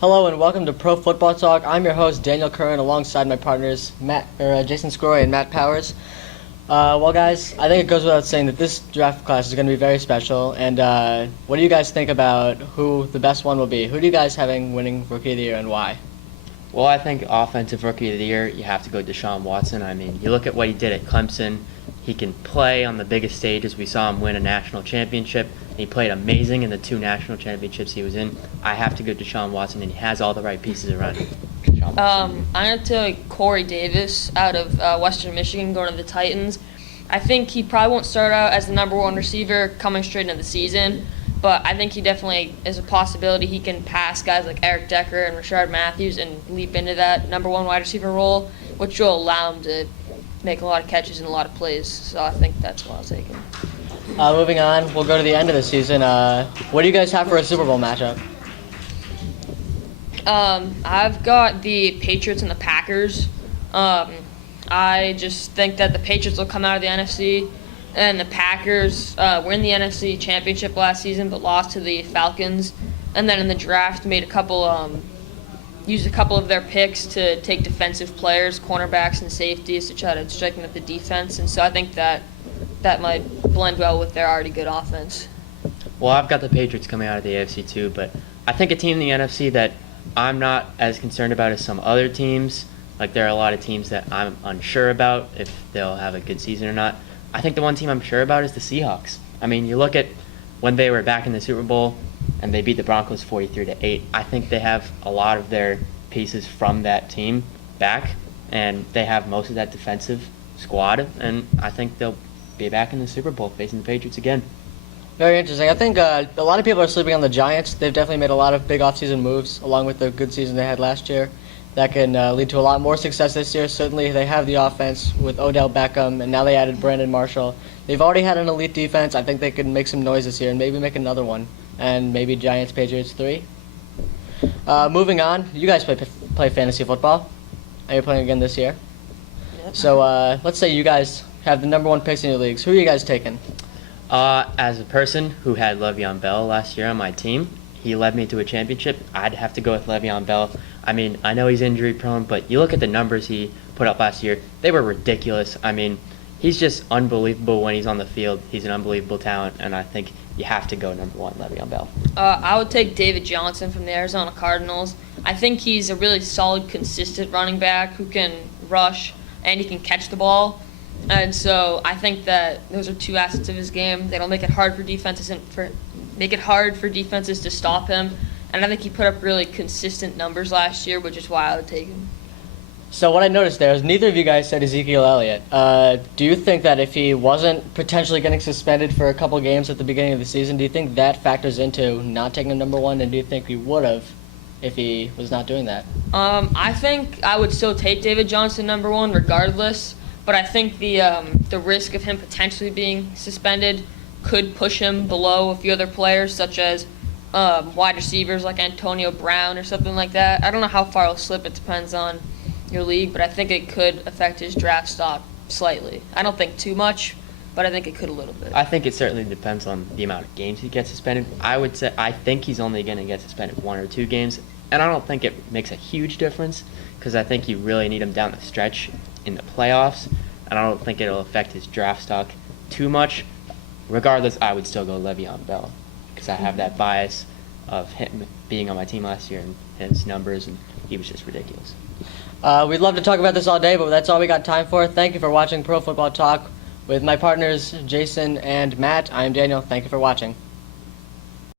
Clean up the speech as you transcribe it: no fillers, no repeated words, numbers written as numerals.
Hello and welcome to Pro Football Talk. I'm your host Daniel Curran, alongside my partners Jason Scroy and Matt Powers. Well, guys, I think it goes without saying that this draft class is going to be very special. And what do you guys think about who the best one will be? Who do you guys having winning Rookie of the Year and why? Well, I think Offensive Rookie of the Year, you have to go Deshaun Watson. I mean, you look at what he did at Clemson. He can play on the biggest stages. We saw him win a national championship. He played amazing in the 2 national championships he was in. I have to go Deshaun Watson, and he has all the right pieces around him. I'm going to take Corey Davis out of Western Michigan going to the Titans. I think he probably won't start out as the number 1 receiver coming straight into the season, but I think he definitely is a possibility. He can pass guys like Eric Decker and Rashard Matthews and leap into that number 1 wide receiver role, which will allow him to make a lot of catches and a lot of plays. So I think that's what I'll take him. Moving on, we'll go to the end of the season. What do you guys have for a Super Bowl matchup? I've got the Patriots and the Packers. I just think that the Patriots will come out of the NFC, and the Packers were in the NFC Championship last season but lost to the Falcons, and then in the draft made used a couple of their picks to take defensive players, cornerbacks and safeties, to try to strengthen up the defense, and so I think that might blend well with their already good offense. Well, I've got the Patriots coming out of the AFC too, but I think a team in the NFC that I'm not as concerned about as some other teams. Like, there are a lot of teams that I'm unsure about if they'll have a good season or not. I think the one team I'm sure about is the Seahawks. I mean, you look at when they were back in the Super Bowl and they beat the Broncos 43-8. I think they have a lot of their pieces from that team back, and they have most of that defensive squad, and I think they'll be back in the Super Bowl facing the Patriots again. Very interesting. I think a lot of people are sleeping on the Giants. They've definitely made a lot of big offseason moves, along with the good season they had last year. That can lead to a lot more success this year. Certainly, they have the offense with Odell Beckham, and now they added Brandon Marshall. They've already had an elite defense. I think they could make some noise this year and maybe make another one. And maybe Giants-Patriots 3. Moving on, you guys play fantasy football, and you're playing again this year. Yep. So let's say you guys have the number 1 picks in your leagues. Who are you guys taking? As a person who had Le'Veon Bell last year on my team, he led me to a championship. I'd have to go with Le'Veon Bell. I mean, I know he's injury prone, but you look at the numbers he put up last year, they were ridiculous. I mean, he's just unbelievable when he's on the field. He's an unbelievable talent, and I think you have to go number 1, Le'Veon Bell. I would take David Johnson from the Arizona Cardinals. I think he's a really solid, consistent running back who can rush and he can catch the ball. And so I think that those are 2 assets of his game. They'll make it hard for defenses to stop him. And I think he put up really consistent numbers last year, which is why I would take him. So what I noticed there is neither of you guys said Ezekiel Elliott. Do you think that if he wasn't potentially getting suspended for a couple games at the beginning of the season, do you think that factors into not taking him number 1? And do you think he would have if he was not doing that? I think I would still take David Johnson number 1 regardless. But I think the risk of him potentially being suspended could push him below a few other players, such as wide receivers like Antonio Brown or something like that. I don't know how far he'll slip. It depends on your league, but I think it could affect his draft stock slightly. I don't think too much, but I think it could a little bit. I think it certainly depends on the amount of games he gets suspended. I think he's only going to get suspended 1 or 2 games, and I don't think it makes a huge difference because I think you really need him down the stretch in the playoffs, and I don't think it'll affect his draft stock too much. Regardless, I would still go Le'Veon Bell because I have that bias of him being on my team last year and his numbers, and he was just ridiculous. We'd love to talk about this all day, but that's all we got time for. Thank you for watching Pro Football Talk with my partners Jason and Matt. I'm Daniel. Thank you for watching.